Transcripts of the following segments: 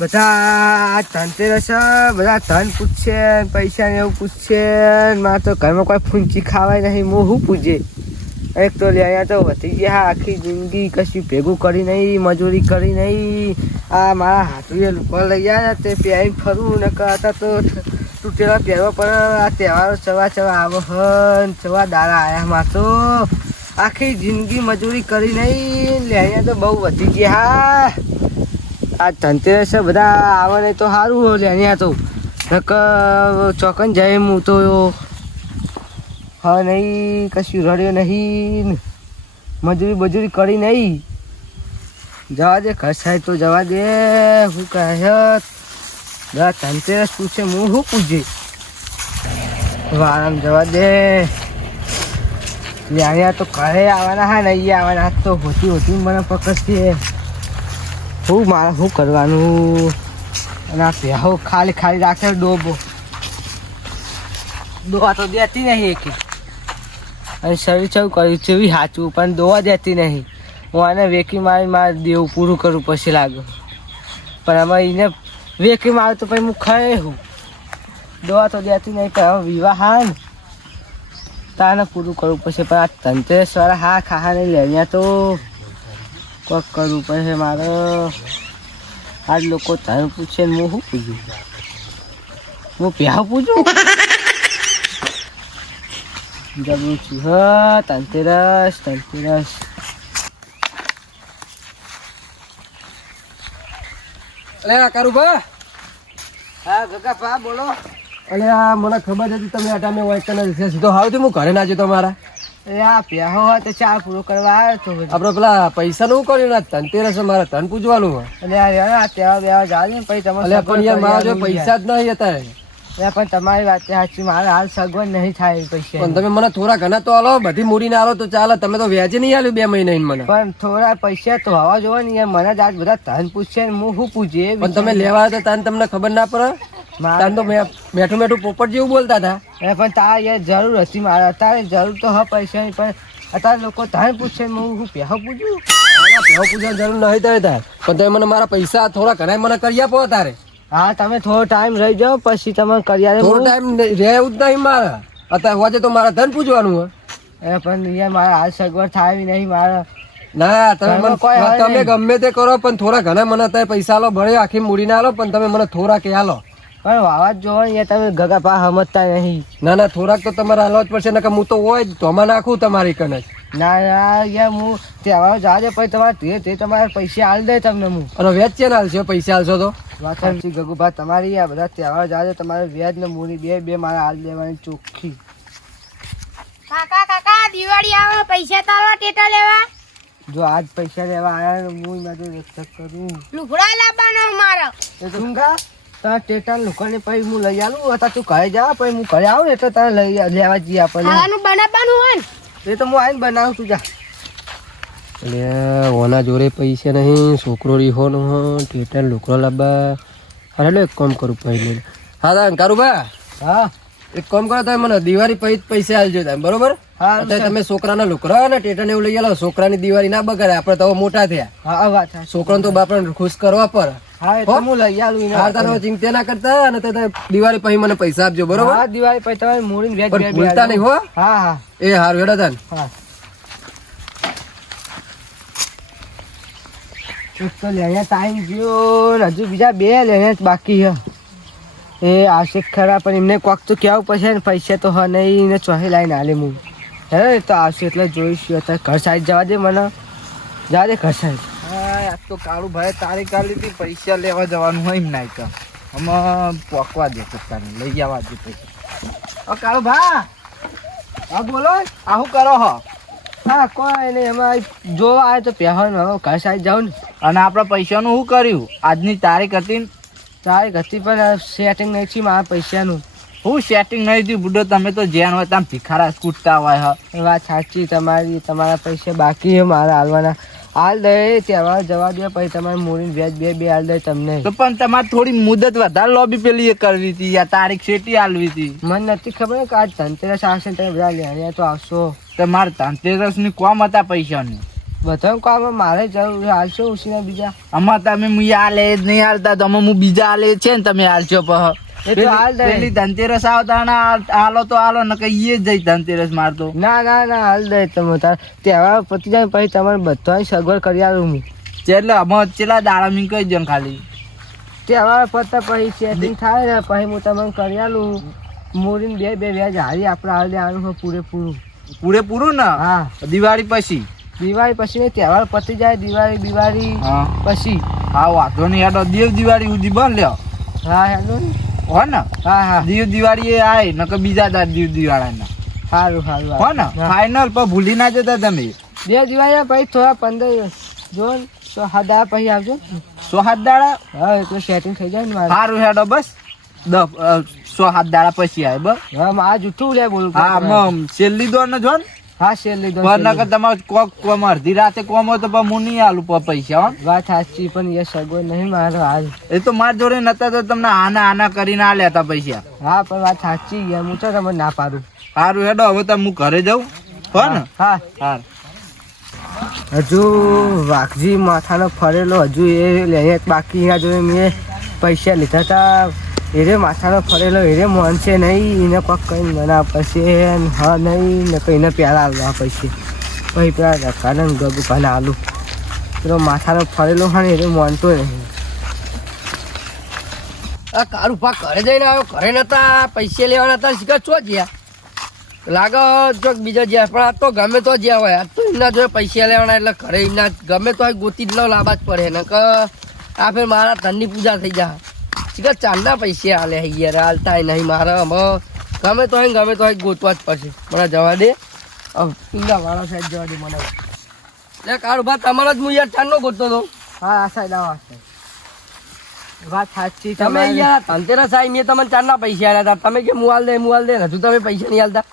બધા ધનતેરસ બધા ધન પૂછશે પૈસા ને એવું પૂછશે મારે તો ઘરમાં કોઈ ફૂંચી ખાવાય નહીં હું શું પૂછે એક તો લે અહીંયા તો વધી ગયા આખી જિંદગી કશું ભેગું કરી નહીં મજૂરી કરી નહીં આ મારા હાથવીએ લોકો લઈ આવ્યા તે પહેરી ફરું ને હતા તો તૂટેલા પહેરવા પણ આ તહેવારો ચવા ચવા આવો હન ચવા દાડા આવ્યા માં તો આખી જિંદગી મજૂરી કરી નહીં લે અહીંયા તો બહુ વધી ગયા આ ધનતેરસ બધા આવે નહીં તો સારું હોય લે અહીંયા તો ચોકન જાય હું તો હા નહીં કશું રડ્યો નહીં મજૂરી બજૂરી કરી નહીં જવા દે ઘર સાહેબ તો જવા દે હું કહે બધા ધનતેરસ પૂછે હું શું પૂછે આરામ જવા દે અહીંયા તો ઘરે આવવાના હા ને અહીંયા આવવાના તો હોતી હોતી મને પકડશે હું મારે શું કરવાનું અને આ પહેવો ખાલી ખાલી રાખે ડોબો દોવા તો દેતી નહીં એકી અને શરીર ચવું કર્યું છે એવી સાચું પણ દોવા દેતી નહીં હું આને વેકી મારી મારે દેવું પૂરું કરું પછી લાગ્યું પણ આમાં એને વેકી મારું તો પછી હું ખાઈ હું દોવા તો દેતી નહીં પણ હવે વિવાહ હા ને તાને પૂરું કરવું પછી પણ આ ધનતેરસવાળા હા ખાવા નહીં લે અહીંયા તો કોક કરવું પડે મારે આજ લોકો ધન પૂછે ને હું શું પૂછું હું પ્યાવ પૂછું જબરું છું હા ધનતેરસ ધનતેરસ અરે કારુભા હા ગગા પા બોલો અરે આ મને ખબર હતી તમે આ ટાઈમે વાંચતા નથી સીધો હાવથી હું ઘરે ના જતો તમારા એ આ પ્યાહો હોય તો ચા પૂરો કરવા આવ્યો તો આપણે પેલા પૈસા નું કર્યું ને ધનતેરસ મારે ધન પૂજવાનું હોય અને યાર આ તહેવાર બેવા જાવ ને પછી તમે અલ્યા પણ યાર મારા જો પૈસા જ નહીં હતા પણ તમારી વાત સાચી મારે હાલ સગવડ નહીં થાય પૈસા પણ તમે મને થોડા ઘણા તો આલો બધી મૂડીને આલો તો ચાલે તમે તો વ્યાજે નહીં આલ્યું 2 મહિના મને પણ થોડા પૈસા તો હવા જોવા ને યાર મને જ આજ બધા ધન પૂછશે ને હું શું પૂછીએ પણ તમે લેવા હતા તાન તમને ખબર ના પડે તાન તો મેઠું મેઠું પોપટ જેવું બોલતા હતા પણ તારે યાર જરૂર હતી મારે અત્યારે જરૂર તો હા પૈસાની પણ અત્યારે લોકો ધન પૂછશે ને હું પહેવો પૂછું પહેવો પૂછવાની જરૂર નહીં થાય પણ તમે મને મારા પૈસા થોડા ઘણા મને કરી આપો તારે હા તમે થોડો ટાઈમ રહી જાઓ પછી તમે કરી થોડો ટાઈમ રહેવું જ નહીં મારે અત્યારે હોજે તો મારે ધન પૂછવાનું હોય પણ યાર મારે હાલ સગવડ થાય નહીં મારે ના તમે ગમે તે કરો પણ થોડા ઘણા મને અત્યારે પૈસા આલો ભલે આખી મૂડી ના આલો પણ તમે મને થોડા કે આલો પણ વાવા જ જોવો ને તમે ગગા પા સમજતા નહીં ના થોડાક તો તમારે આલો જ પડશે ને કે હું તો હોય જ ધોમાં નાખું તમારી કને ના યાર હું તહેવાર જાજે પછી તમારે તે તમારે પૈસા આલ દે તમને હું અને વ્યાજ છે ને હાલશો પૈસા હાલશો તો વાત સાચી ગગુભા તમારી આ બધા તહેવાર જાજે તમારે વ્યાજ ને મૂડી બે મારે હાલ દેવાની ચોખ્ખી કાકા કાકા દિવાળી આવે પૈસા તારો ટેટા લેવા જો આજ પૈસા લેવા આવ્યા ને હું એમાં તો રક્ષક કરું લુગડા લાવવાનો મારો એ તો ઊંઘા તારા ટેટા લોકોને પછી હું લઈ આવું અથવા તું ઘરે જા પછી હું ઘરે આવું ને એટલે તારે લેવા જઈએ આપણને ખાવાનું બનાવવાનું હોય ને એ તો હું આવીને બનાવું તું જા એટલે ઓના જોડે પૈસા નહીં છોકરો રીહો નો ટેટા લુકડો લાવવા અરે એક કામ કરું પહેલે હા તા કારુભા હા એક કામ કરો તમે મને દિવાળી પછી પૈસા આલજો તમે બરોબર હા તમે છોકરાના લુકડા ને ટેટા ને એવું લઈ આલો છોકરાની દિવાળી ના બગાડે આપડે તો મોટા થયા હા વાત છોકરાને તો બાપને ખુશ કરવા પર હા એ તો હું લઈ આવું હા તારે ચિંતા ના કરતા અને દિવાળી પછી મને પૈસા આપજો બરોબર હા દિવાળી પછી તમારે મૂડીને વ્યાજ ભૂલતા નહીં હો હા હા એ હારું હેડો તાન હા એક તો લેણ્યા ટાઈમ ગયો ને હજુ બીજા 2 લેણ્યા બાકી હે એ આવશે ખરા પણ એમને કોક તો કેવું પડશે ને પૈસા તો હ નહીં ને ચોહી લાઈને હાલે હું હે તો આવશે એટલે જોઈશું અત્યારે ઘર સાઈડ જવા દે મને જવા દે ઘર સાઈડ હા આજ તો કાળું ભાઈ તારીખ આલી હતી પૈસા લેવા જવાનું હોય એમ નાઈ તો આમાં પોકવા દે તારે લઈ આવવા દે પૈસા કાળું ભા હા બોલો આવું કરો હો હા કોઈ નહીં એમાં જોવા આવે તો પહેવાનું હવે ઘર સાઈડ જાઉં ને અને આપણે પૈસાનું શું કર્યું આજની તારીખ હતી ને તારીખ હતી પણ સેટિંગ નહીં છે મારા પૈસાનું હું સેટિંગ નહીં થયું બુડો તમે તો જ્યાં હોય ત્યાં ભિખારા કૂટતા હોય હ એ વાત સાચી તમારી તમારા પૈસા બાકી છે મારા હાલવાના હાલ દે તહેવાર જવા દે પછી તમારે મૂડીને વ્યાજ બે હાલ દે તમને તો પણ તમારે થોડી મુદત વધારે લોબી પેલી એ કરવી હતી યા તારીખ શેટી આલવી હતી મને નથી ખબર કે આજ ધનતેરસ આવશે ને તમે બધા લેણ્યા તો આવશો તમારે ધનતેરસ ની કોમ હતા પૈસાની બધા કામ મારે જરૂર છે હાલશો ઉસીના બીજા આમાં તમે મુઈ આલે જ નહીં હાલતા તો અમે હું બીજા આલે છે ને તમે હાલશો પહ એ તો હાલ દે. પેલી ધનતેરસ આવતા ને હાલો તો હાલો ને કઈ એ જ જઈ ધનતેરસ મારતો ના ના ના હાલ દે તમે તાર તહેવાર પતી જાય પછી તમારે બધાની સગવડ કરી આલું હું એટલે અમે ચેલા દાડા મી કહી દઉં ખાલી તહેવાર પતા પછી સેટિંગ થાય ને પછી હું તમને કરી આલું મોરીને બે વ્યાજ હારી આપણે હાલ દેવાનું હોય પૂરેપૂરું પૂરેપૂરું ને હા દિવાળી પછી દિવાળી પછી ને તહેવાર પતી જાય દિવાળી હા પછી હા વાંધો નહીં હેડો દેવ દિવાળી સુધી બંધ લ્યો હા હેલો ને હો ને હા હા દેવ દિવાળી એ આય નકર બીજા દાડ દેવ દિવાળીના સારું સારું હો ને ફાઇનલ પર ભૂલી ના જતા તમે બે દિવાળી પછી થોડા 15 જો ને તો હદા પછી આવજો 107 દાડા હા એટલે સેટિંગ થઈ જાય ને મારે સારું હેડો બસ 107 દાડા પછી આવે બસ હા આ જૂઠું લે બોલું હા છેલ્લી દો ને જો ને હા શેર લીધો પર નકર તમારે કોમ અડધી રાતે કોમ હોય તો પણ હું નહીં આલું પૈસા હો વાત સાચી પણ એ સગવડ નહીં મારો હાલ એ તો માર જોડે નતા તો તમને આના કરીને આ લેતા પૈસા હા પણ વાત સાચી યાર હું તો તમને ના પાડું સારું હેડો હવે તો હું ઘરે જાઉં હો ને હા સારું હજુ વાઘજી માથાનો ફરેલો હજુ એ લઈને બાકી એના જોડે મેં પૈસા લીધા હતા એરે માથાનો ફરેલો એરે મોન છે નહીં એને કોઈક કઈ મના પછી હા નહીં ને કઈને પહેલાં આલવા પૈસે પછી પેલા ધક્કાને ગગુ ભાને આલું પેલો માથાનો ફરેલો હા ને એને મોનતો નહીં આ કારું પા ઘરે જઈને આવ્યો ઘરે નતા પૈસા લેવાના હતા શીખા ચો જ્યાં લાગે જો બીજા જ્યાં પણ આ તો ગમે તો જ્યાં હોય આ તો એમના જોડે પૈસા લેવાના એટલે ઘરે એમના ગમે તો ગોતી જ લાવવા જ પડે ને કે આ ફેર મારા ધનની પૂજા થઈ જાય શીખા ચાંદના પૈસા હાલે યાર હાલતા નહીં મારે અમે ગમે તો ગોતવા જ પડશે મને જવા દે પીંગા વાળા સાહેબ જવા દે મને એટલે કારું ભા તમારા જ હું યાર ચાંદનો ગોતતો હતો હા આ સાઈડ આવો વાત સાચી તમે યાર ધનતેરસ સાહેબ મેં તમને ચાંદના પૈસા આલ્યા હતા તમે કે મુવાલ દે હજુ તમે પૈસા નહીં આલતા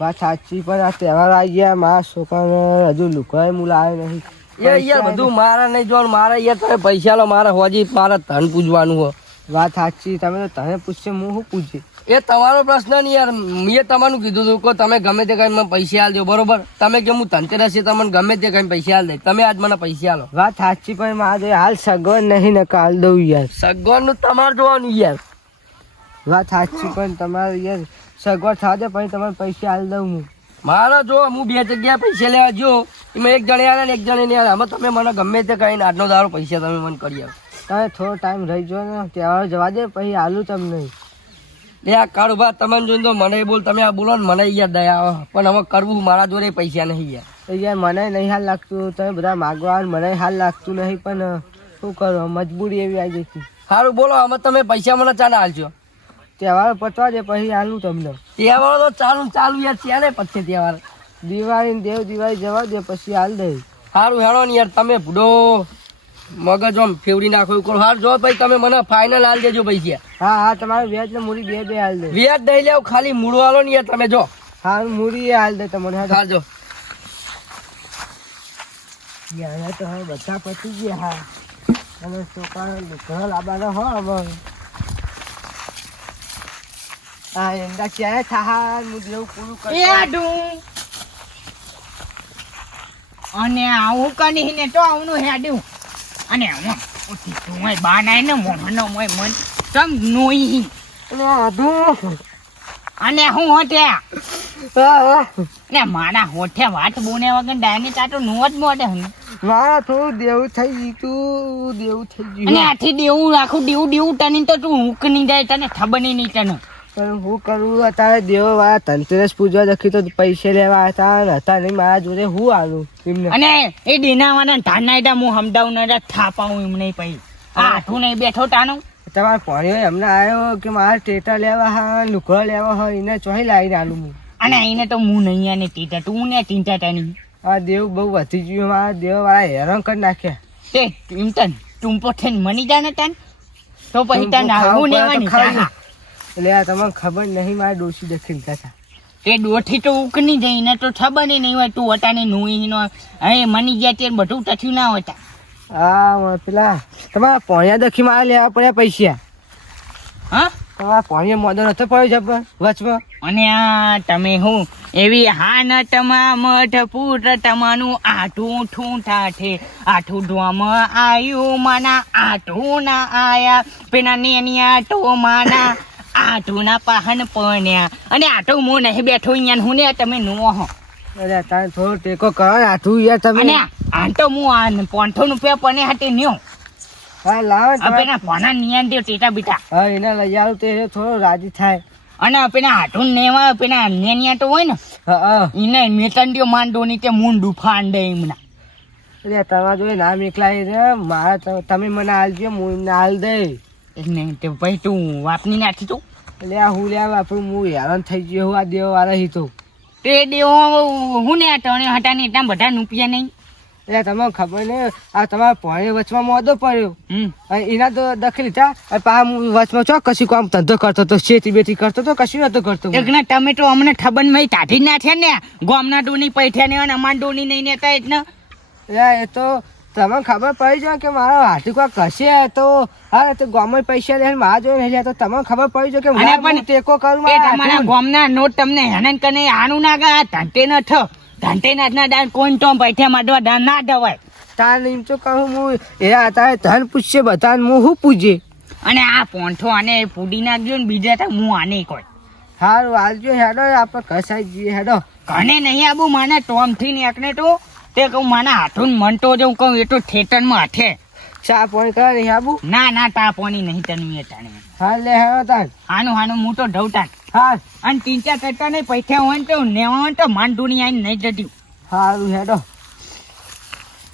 વાત સાચી પણ આ તહેવાર આવી ગયા મારા છોકરાને હજુ લુકાય મુલાય નહીં એ યાર બધું મારા નહીં જોવાનું મારા યાર તમે પૈસા લો મારા હોજી મારા ધન પૂજવાનું હોય વાત સાચી તમે તો તને પૂછશે હું શું પૂછે એ તમારો પ્રશ્ન નહીં યાર મેં તમારું કીધું હતું કે તમે ગમે તે કઈ મને પૈસા આલજો બરોબર તમે કે હું ધનતેરસ છે તમને ગમે તે કઈ પૈસા આલ દે તમે આજ મને પૈસા આલો વાત સાચી પણ મારે હાલ સગવડ નહીં ને કાલ દઉં યાર સગવડનું તમારે જોવાનું યાર વાત સાચી પણ તમારે યાર સગવડ થવા દે પછી તમારે પૈસા હાલ દઉં હું મારા જો હું બે જગ્યાએ પૈસા લેવા જો એમાં એક જણે આલે ને એક જણે નહીં આલે આમાં તમે મને ગમે તે કહીને આજનો દારો પૈસા તમે મને કરી આવો તમે થોડો ટાઈમ રહી જો ને તહેવાર જવા દે પછી હાલું તમને લે આ કાળુભા તમને જોઈને તો મને બોલ તમે આ બોલો ને મને યાર દયા આવે પણ હવે કરવું મારા જોડે પૈસા નહીં યાર તો યાર મને નહીં હાલ લાગતું તમે બધા માગવા મને હાલ લાગતું નહીં પણ શું કરો મજબૂરી એવી આવી જતી સારું બોલો આમાં તમે પૈસા મને ચાલે હાલજો તહેવાર પતવા દે પછી હાલું તમને તહેવારો તો ચાલુ યાર ચાલે પછી તહેવાર દિવાળી દેવ દિવાળી જવા દે પછી હાલ દે સારું હેડો ને યાર તમે ભૂડો મગજ આમ ફેવડી નાખો કરો હાર જો ભાઈ તમે મને ફાઇનલ હાલ દેજો પૈસા હા હા તમારે વ્યાજ ને મૂડી બે હાલ દે વ્યાજ દઈ લેવ ખાલી મૂળો હાલો ને યાર તમે જો હા મૂડી હાલ દે તમને હાલજો યાર તો હવે બધા પતી ગયા હા અને છોકરા ઘર લાવવાના હો હવે હા એમડા ક્યારે થા હું જેવું પૂરું એ આડું અને આવું કની ને તો આવનું હેડ્યું અને હું ઉઠી તું હોય બા નાય ને મોહનો મોય મન તમ નોઈ અને હું હોઠ્યા ને મારા હોઠે વાટ બોને વગર ડાયની કાટો નો જ મોઢે હું મારા થોડું દેવું થઈ ગયું તું દેવું થઈ ગયું અને આથી દેવું રાખું દેવું ટની તો તું હુંક નહીં જાય તને ખબર નહીં તને પણ હું કરું અત્યારે દેવો વાળા ધનતેરસ પૂજવા દખી તો પૈસા લેવા હતા નહીં મારા જોડે હું આલું એમને અને એ ડીનાવાના ધાના હું સમજાવું ને થાપાવું એમ નહીં પછી આઠું નહીં બેઠો તાનું તમારા પાણી હમણાં આવ્યો કે મારે ટેટા લેવા હા લુકડો લેવા હોય એને ચોહી લાવીને આલું હું અને એને તો હું નહીં આને ટીટા તું ને ટીટા તાની આ દેવ બહુ વધી ગયું મારા દેવ વાળા હેરાન કરી નાખ્યા તે એમ તન ટૂંપો થઈને મની જાને તન તો પછી તને આવું લેવાની એટલે આ તમને ખબર નહીં મારા ડોશી દખી હતા તે દોઠી તો ઉકની જઈને તો ખબર નહીં હોય તું વટાને નુઈ નો હવે મની ગયા તે બધું ટઠ્યું ના હોતા હા પેલા તમારા પોણિયા દખી મારે લેવા પડ્યા પૈસા હા તમારા પાણી મોદો નતો પડ્યો જબર વચમાં. અને આ તમે હું એવી હાન ટમા મઠ પૂટ ટમાનું આઠું ઠું ઠાઠે આઠું ડોમ આયું માના આઠું ના આયા પેલા નેનિયા ટો માના આઠું ના પાહન પણ્યા અને આઠું હું નહીં બેઠો અહીંયા હું ને તમે નો હો અરે તારે થોડો ટેકો કરો ને આઠું યાર તમે. અને આંટો હું આ 500 રૂપિયા પને હાટે ન્યો હા લાવો ને તમે. પેલા પોના નિયન દે ટેટા બીટા હા એને લઈ આવું તે થોડો રાજી થાય. અને પેલા હાટું નેવા પેલા નેનિયા તો હોય ને હા એને મેટન દો માંડો ની તે મુંડું ફાંડે એમના એટલે તમારા જોડે નામ એકલાય છે મારા તમે મને હાલજો હું એમને હાલ દે. એટલે તે ભાઈ તું વાપની નાખી તું એટલે આ હું લેવા આપણું હું હેરાન થઈ ગયો આ દેવા વાળા હીતો. તે દેવો હું ને આ ટણે હટાને એટલા બધા રૂપિયા નહીં એટલે તમને ખબર ને આ તમારા પાણી વચમાં મોદો પડ્યો અને એના તો દખી લીધા અને પાછા હું વચમાં ચો કશું કામ ધંધો કરતો હતો શેતી બેતી કરતો હતો કશું નતો કરતો. એક ના ટમેટો અમને ખબર નહીં કાઢી નાખ્યા ને ગોમના ડોની પૈઠ્યા ને અને અમાર ડોની નહીં નેતા એટલે એટલે એ તો તમને ખબર પડી જાય કે મારા હાથી કોઈ કશે તો હા તો ગમે પૈસા લે મારા જોડે નહીં લે તો તમને ખબર પડી જાય કે અને હું પણ ટેકો કરું એ મારા તમારા હાથું. ગોમના નોટ તમને હેનન કને આનું ના ગા ધંટે ન ઠ ધંટે ના દાન કોઈ તો પૈઠ્યા માંડવા દાન ના દવાય તાર એમ તો કહું હું એ તારે ધન પૂછશે બધા હું શું પૂછે. અને આ પોંઠો આને પૂડી નાખજો ને બીજા તો હું આને કોઈ હારું હાલજો હેડો આપણે કસાઈ જઈએ હેડો. ઘણે નહીં આબુ માને ટોમ થી ને એકને તો તે કહું માના હાથું મનતો જો કહું એ તો થેટર માં હાથે ચા પાણી કરે નહીં આબુ. ના તાપોની નહીં તને એ ટાણે હાલ લે હેડો તાર. હાનું હું તો ઢવટાણ હાલ અને 3-4 ટટ્ટા ને પૈસા હોય ને તો નેવા હોય ને તો માંડુની આઈને નહીં જડ્યું હારું હેડો.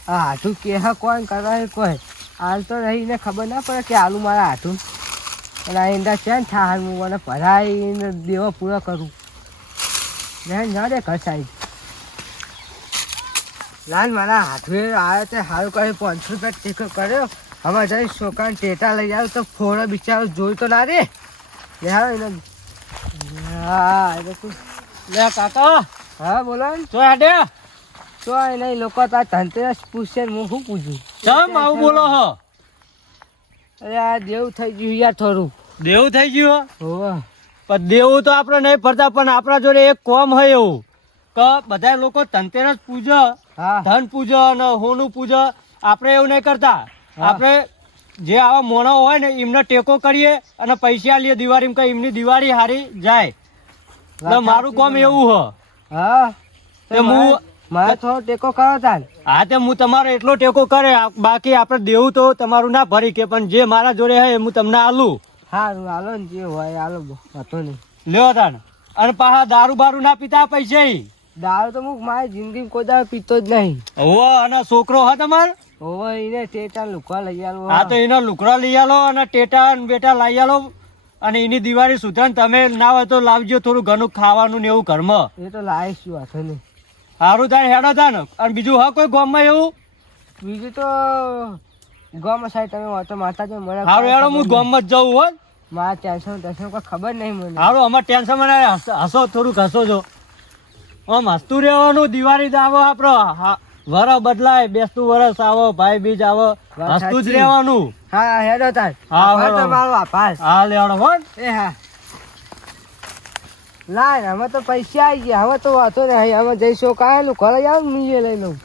હા હાથું કે હા કોણ કરવા કોઈ હાલ તો રહીને ખબર ના પડે કે આલુ મારા હાથું અને આ ઈંડા છે ને થા હાલ હું મને ભરાઈને દેવો પૂરો કરું. ના દે કસાઈ લાલ મારા હાથે આવ્યો તે સારું કરે 500 રૂપિયા ટેકો કર્યો હવે જઈ છોકરાને ટેટા લઈ આવ્યો તો ફોડો બિચારો જોઈ તો ના રે લે હારો એને. હા એટલે તું લે કાકા હા બોલો ને. તો હાડે તો નહીં લોકો તાર ધનતેરસ પૂછશે ને હું શું પૂછું. ચમ આવું બોલો હો અરે આ જેવું થઈ ગયું યાર થોડું. દેવું થઈ ગયું હોવે. પણ દેવું તો આપણે નહીં ફરતા પણ આપણા જોડે એક કોમ હોય એવું કે બધા લોકો ધનતેરસ પૂજે હા ધન પૂજે અને હોનું પૂજે આપણે એવું નહીં કરતા. આપણે જે આવા મોણો હોય ને એમને ટેકો કરીએ અને પૈસા લઈએ દિવાળીમાં કઈ એમની દિવાળી હારી જાય. એટલે મારું કામ એવું હ હા તે હું મારે થોડો ટેકો કરો તાર. હા તે હું તમારો એટલો ટેકો કરે બાકી આપણે દેવું તો તમારું ના ભરી કે પણ જે મારા જોડે હોય હું તમને આલું. સારું હાલો ને જે હોય હાલો હતો નહીં. લ્યો તાણ અને પાછા દારૂ બારૂ ના પીતા પૈસા દારૂ તો હું મારી જિંદગી કોઈ દારૂ પીતો જ નહીં. હોવો અને છોકરો હા તમાર હોવે એને ટેટા લુકવા લઈ આલો. હા તો એનો લુકડા લઈ આલો અને ટેટા ને બેટા લઈ આલો અને એની દિવાળી સુધા તમે ના હોય તો લાવજો થોડું ઘણું ખાવાનું ને એવું ઘરમાં. એ તો લાવીશું હતો નહીં. સારું થાય હેડો થાય અને બીજું હા કોઈ ગામમાં એવું બીજું તો ગામ સાહેબ તમે વાતો મારતા છો મને સારું હેડો હું ગામમાં જ જવું હોય મારા ટેન્શન કોઈ ખબર નહીં મને. સારું અમારે ટેન્શન મને હસો થોડુંક હસો છો આમ હસતું રહેવાનું દિવાળી જ આવો આપડો વરસ બદલાય બેસતું વરસ આવો ભાઈ બીજ આવો હસતું જ રહેવાનું. હા હેડો તાર. હા, આભાર બરાબર. તમારો આભાર. હા લેવાનો હો એ હા લાય હવે તો પૈસા આવી ગયા હવે તો વાંધો નહીં હવે જઈશું કાંઈ ઘરે આવું હું એ લઈ લઉં.